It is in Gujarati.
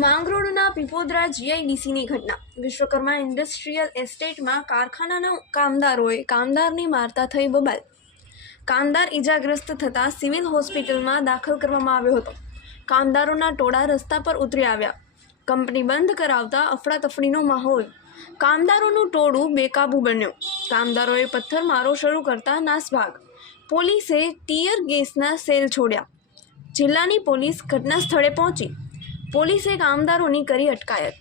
માંગરોળના પીપોદરા જીઆઈડીસીની ઘટના। વિશ્વકર્મા ઇન્ડસ્ટ્રીયલ એસ્ટેટમાં કારખાનાના કામદારોએ કામદારને મારતા થઈ બબાલ। કામદાર ઈજાગ્રસ્ત થતાં સિવિલ હોસ્પિટલમાં દાખલ કરવામાં આવ્યો હતો। કામદારોના ટોળા રસ્તા પર ઉતરી આવ્યા। કંપની બંધ કરાવતા અફડાતફડીનો માહોલ। કામદારોનું ટોળું બેકાબૂ બન્યું। કામદારોએ પથ્થરમારો શરૂ કરતા નાસભાગ। પોલીસે ટીયર ગેસના સેલ છોડ્યા। જિલ્લાની પોલીસ ઘટના સ્થળે પહોંચી। પોલીસે કામદારોની કરી અટકાયત।